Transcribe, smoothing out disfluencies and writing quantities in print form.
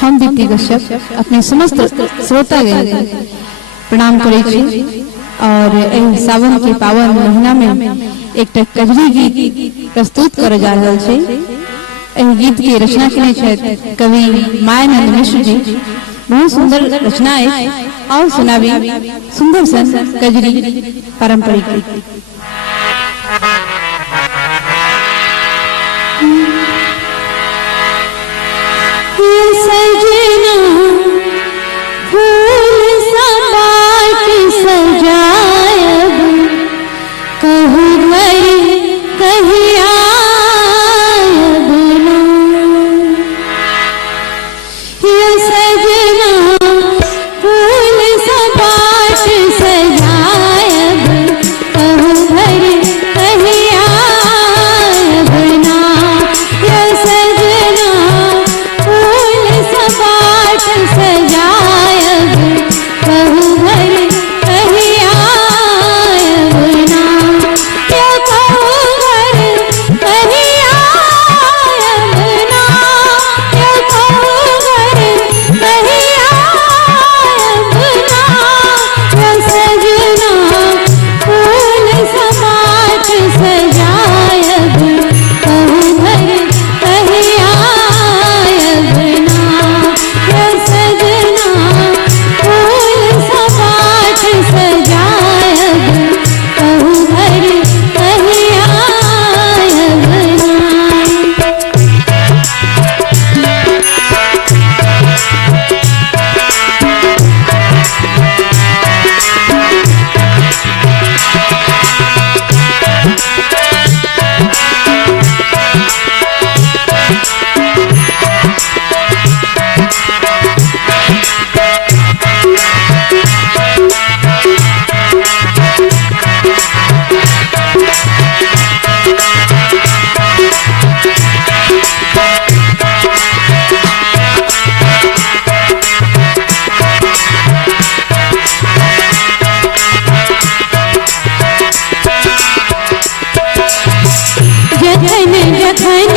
हम दीप्ति कश्यप अपने समस्त श्रोता गण प्रणाम करे छी और सावन के पावन महीना में एक कजरी गीत प्रस्तुत कर जा रहल छै। एहि गीत के रचना केने छथि कवि मायानंद मिश्र जी। बहुत सुंदर रचना है और सुनाबी सुंदर सन कजरी पारंपरिक गीत। सजना फूल सा बाट सजायब, कहूँ घर कहीं आयब ना। ये सजना फूल सा बाट सजायब, कहूँ घर कहीं आयब ना। ये सजना फूल सा बाट सजायब, कहूँ घर कहीं आयब ना। ये कहूँ घर कहीं आयब ना। ये कहूँ घर कहीं आयब ना। ये सजना फूल सा बाट सजायब, कहूँ घर कहीं आयब ना। ये सजना फूल सा बाट सजायब, कहूँ घर कहीं आयब ना। जखन जखन